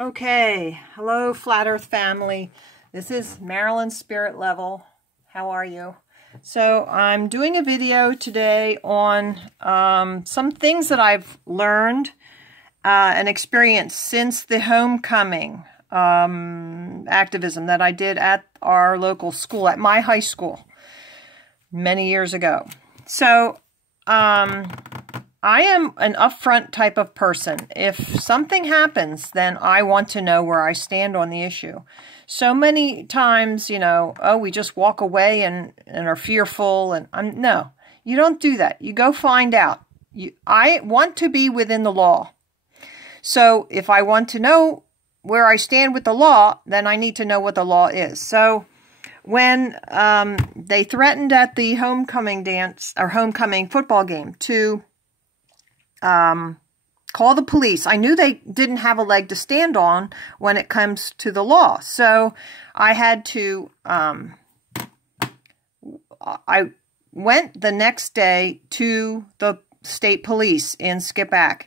Okay, hello Flat Earth family. This is Marilyn Spirit Level. How are you? So I'm doing a video today on some things that I've learned and experienced since the homecoming activism that I did at our local school, at my high school, many years ago. So I am an upfront type of person. If something happens, then I want to know where I stand on the issue. So many times, you know, oh, we just walk away and are fearful. And no, you don't do that. You go find out. I want to be within the law. So if I want to know where I stand with the law, then I need to know what the law is. So when they threatened at the homecoming dance or homecoming football game to call the police, I knew they didn't have a leg to stand on when it comes to the law. So I had to, I went the next day to the state police in Skippack.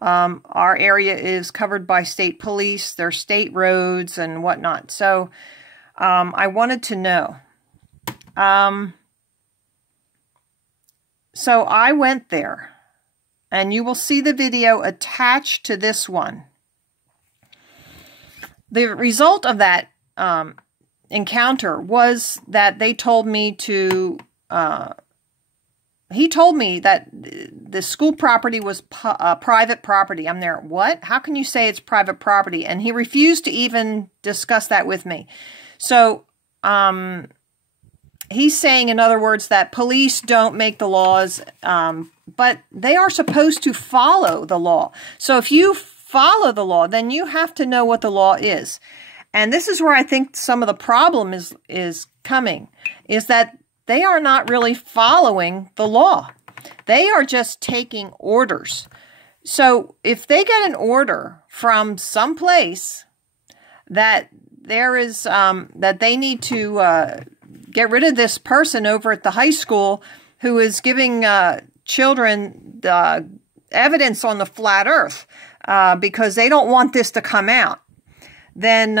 Our area is covered by state police. There's state roads and whatnot. So I wanted to know. So I went there. And you will see the video attached to this one. The result of that encounter was that they told me to, he told me that the school property was private property. I'm there, what? How can you say it's private property? And he refused to even discuss that with me. So, he's saying, in other words, that police don't make the laws, but they are supposed to follow the law. So if you follow the law, then you have to know what the law is. And this is where I think some of the problem is coming, is that they are not really following the law. They are just taking orders. So if they get an order from someplace that there is, that they need to get rid of this person over at the high school who is giving children evidence on the flat earth because they don't want this to come out, then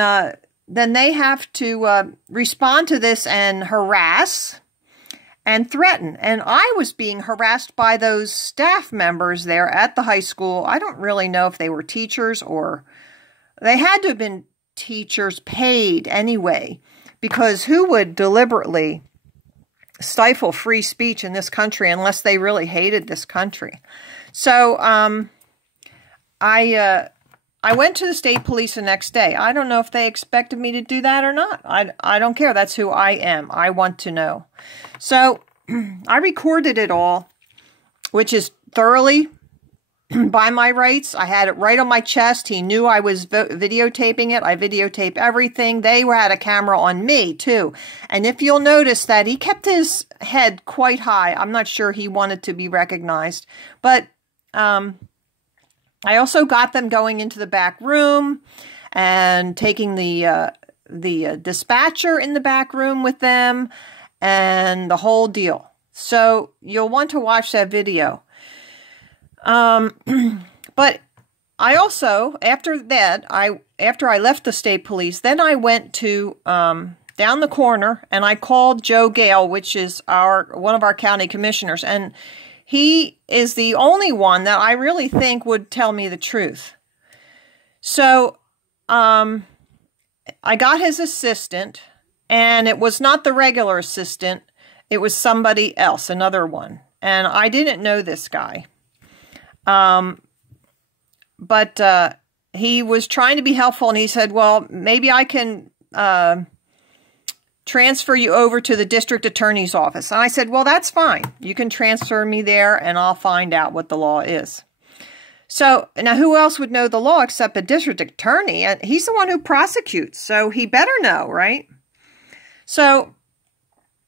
they have to respond to this and harass and threaten. And I was being harassed by those staff members there at the high school. I don't really know if they were teachers or they had to have been teachers paid anyway, because who would deliberately stifle free speech in this country unless they really hated this country? So I went to the state police the next day. I don't know if they expected me to do that or not. I don't care. That's who I am. I want to know. So I recorded it all, which is thoroughly by my rights. I had it right on my chest. He knew I was videotaping it. I videotape everything. They had a camera on me too. And if you'll notice that he kept his head quite high. I'm not sure he wanted to be recognized. But I also got them going into the back room and taking the dispatcher in the back room with them and the whole deal. So you'll want to watch that video. But I also, after that, after I left the state police, then I went to, down the corner and I called Joe Gale, which is one of our county commissioners. And he is the only one that I really think would tell me the truth. So, I got his assistant, and it was not the regular assistant. It was somebody else, another one. And I didn't know this guy. But he was trying to be helpful, and he said, well, maybe I can transfer you over to the district attorney's office. And I said, well, that's fine. You can transfer me there, and I'll find out what the law is. So now who else would know the law except a district attorney? And he's the one who prosecutes, so he better know, right? So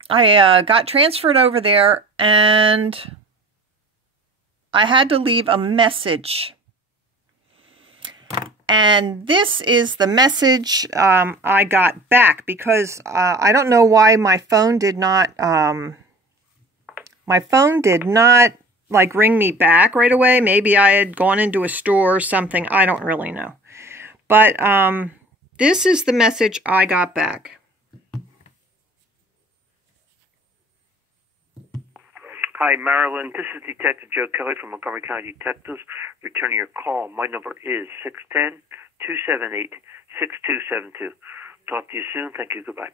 I got transferred over there, and I had to leave a message. And this is the message I got back, because I don't know why my phone did not like ring me back right away. Maybe I had gone into a store or something. I don't really know. But this is the message I got back. Hi, Marilyn. This is Detective Joe Kelly from Montgomery County Detectives, returning your call. My number is 610-278-6272. Talk to you soon. Thank you. Goodbye.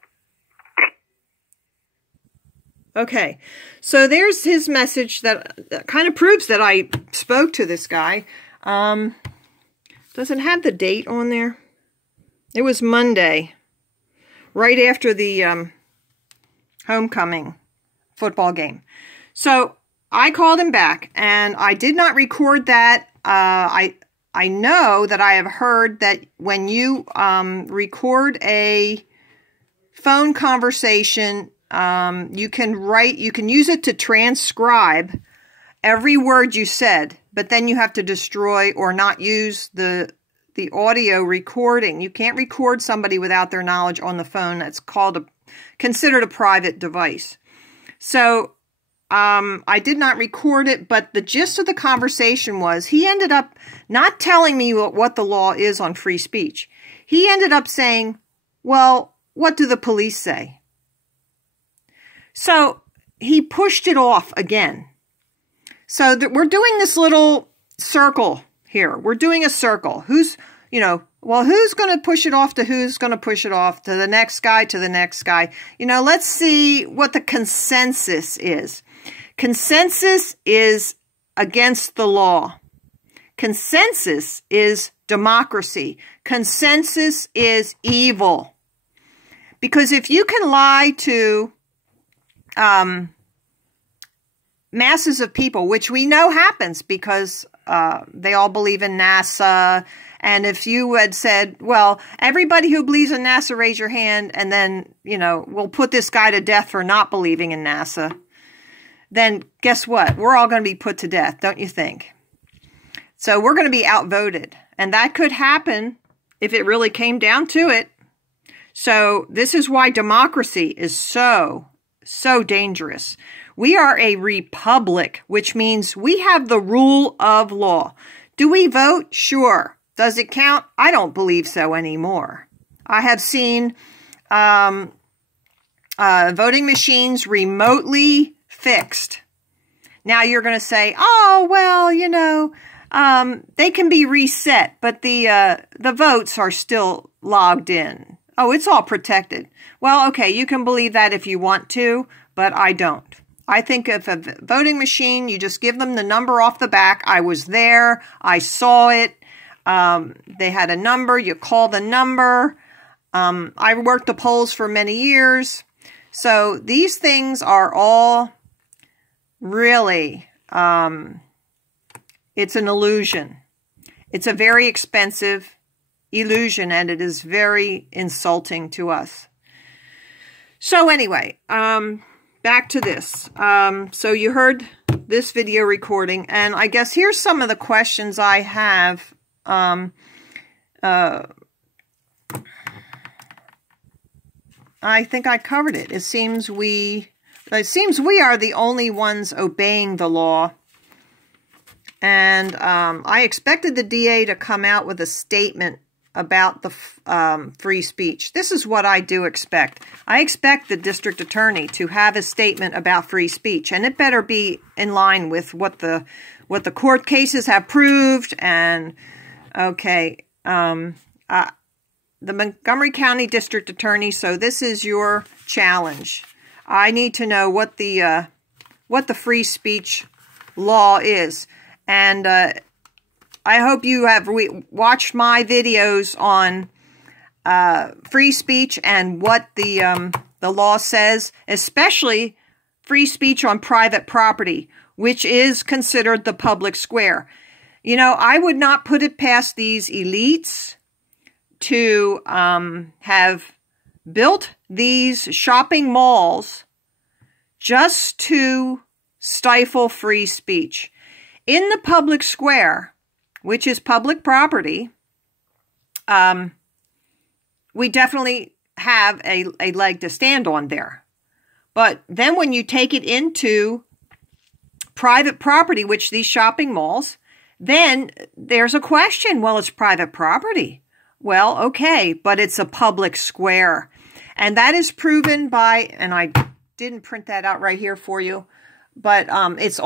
Okay, so there's his message that kind of proves that I spoke to this guy. Does it have the date on there? It was Monday, right after the homecoming football game. So I called him back, and I did not record that. I know that I have heard that when you record a phone conversation, you can use it to transcribe every word you said, but then you have to destroy or not use the audio recording. You can't record somebody without their knowledge on the phone. That's considered a private device. So I did not record it, but the gist of the conversation was he ended up not telling me what the law is on free speech. He ended up saying, well, what do the police say? So he pushed it off again. So we're doing this little circle here. We're doing a circle. Who's going to push it off to who's going to push it off to the next guy, to the next guy? Let's see what the consensus is. Consensus is against the law. Consensus is democracy. Consensus is evil. Because if you can lie to masses of people, which we know happens because they all believe in NASA, and if you had said, well, everybody who believes in NASA, raise your hand, and then, we'll put this guy to death for not believing in NASA, then guess what? We're all going to be put to death, don't you think? So we're going to be outvoted. And that could happen if it really came down to it. So this is why democracy is so dangerous. We are a republic, which means we have the rule of law. Do we vote? Sure. Does it count? I don't believe so anymore. I have seen voting machines remotely fixed. Now you're going to say, oh, well, they can be reset, but the votes are still logged in. Oh, it's all protected. Well, okay, you can believe that if you want to, but I don't. I think if a voting machine, you just give them the number off the back. I was there. I saw it. They had a number. You call the number. I worked the polls for many years. So these things are all really, it's an illusion. It's a very expensive illusion, and it is very insulting to us. So anyway, back to this. So you heard this video recording, and I guess here's some of the questions I have. I think I covered it. It seems we are the only ones obeying the law. And I expected the DA to come out with a statement about the free speech. This is what I do expect. I expect the district attorney to have a statement about free speech, and it better be in line with what the court cases have proved. And okay, the Montgomery County District Attorney. So this is your challenge. I need to know what the free speech law is, and I hope you have watched my videos on free speech and what the law says, especially free speech on private property, which is considered the public square. I would not put it past these elites to have built these shopping malls just to stifle free speech. In the public square, which is public property, we definitely have a leg to stand on there. But then when you take it into private property, which these shopping malls, then there's a question. Well, it's private property. Well, okay, but it's a public square. And that is proven by, and I didn't print that out right here for you, but it's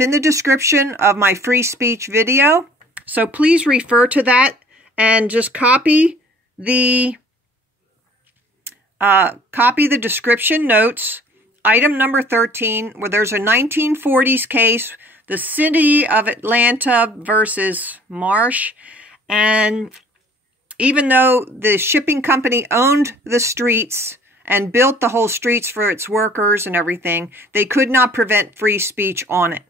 in the description of my free speech video. So please refer to that and just copy the description notes, item number 13, where there's a 1940s case, the City of Atlanta versus Marsh. And even though the shipping company owned the streets and built the whole streets for its workers and everything, they could not prevent free speech on it.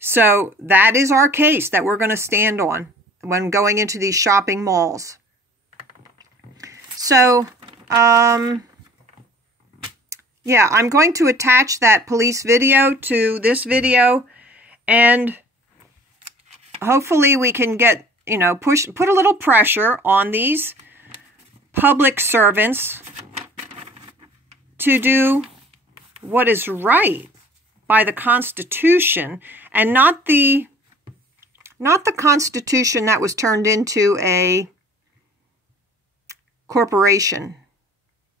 So that is our case that we're going to stand on when going into these shopping malls. So, yeah, I'm going to attach that police video to this video, and hopefully we can get, you know, put a little pressure on these public servants to do what is right by the Constitution, and not the Constitution that was turned into a corporation.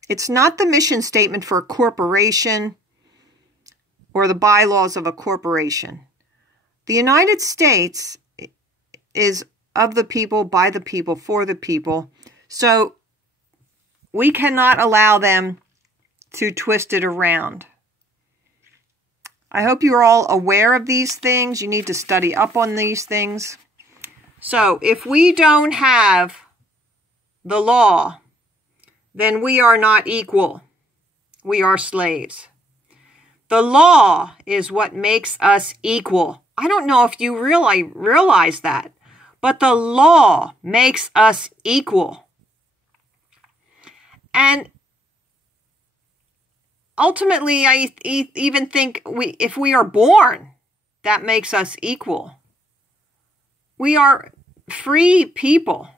It's not the mission statement for a corporation or the bylaws of a corporation. The United States is of the people, by the people, for the people. So we cannot allow them to twist it around. I hope you're all aware of these things. You need to study up on these things. So if we don't have the law, then we are not equal. We are slaves. The law is what makes us equal. I don't know if you realize that, but the law makes us equal. And ultimately, I even think if we are born, that makes us equal. We are free people.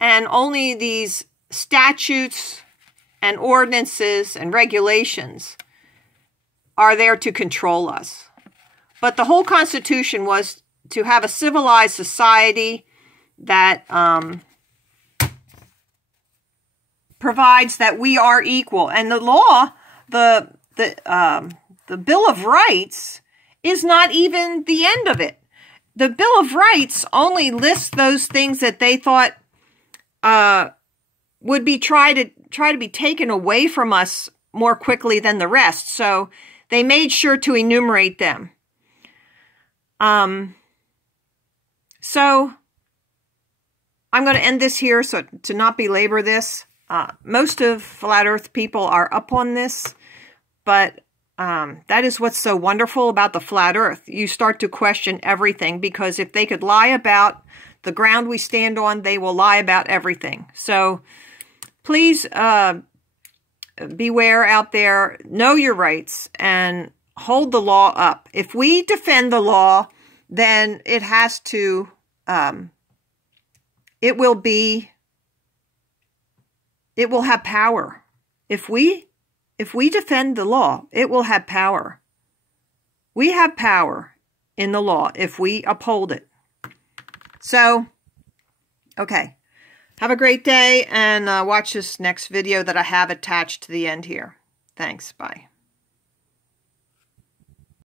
And only these statutes and ordinances and regulations are there to control us. But the whole Constitution was to have a civilized society that provides that we are equal. And the law, the Bill of Rights, is not even the end of it. The Bill of Rights only lists those things that they thought would be try to be taken away from us more quickly than the rest. So they made sure to enumerate them. So I'm going to end this here so to not belabor this. Most of Flat Earth people are up on this, but that is what's so wonderful about the Flat Earth. You start to question everything, because if they could lie about the ground we stand on, they will lie about everything. So please beware out there, know your rights, and hold the law up. If we defend the law, then it has to, it will have power. If we defend the law, it will have power. We have power in the law if we uphold it. So, okay. Have a great day, and watch this next video that I have attached to the end here. Thanks. Bye.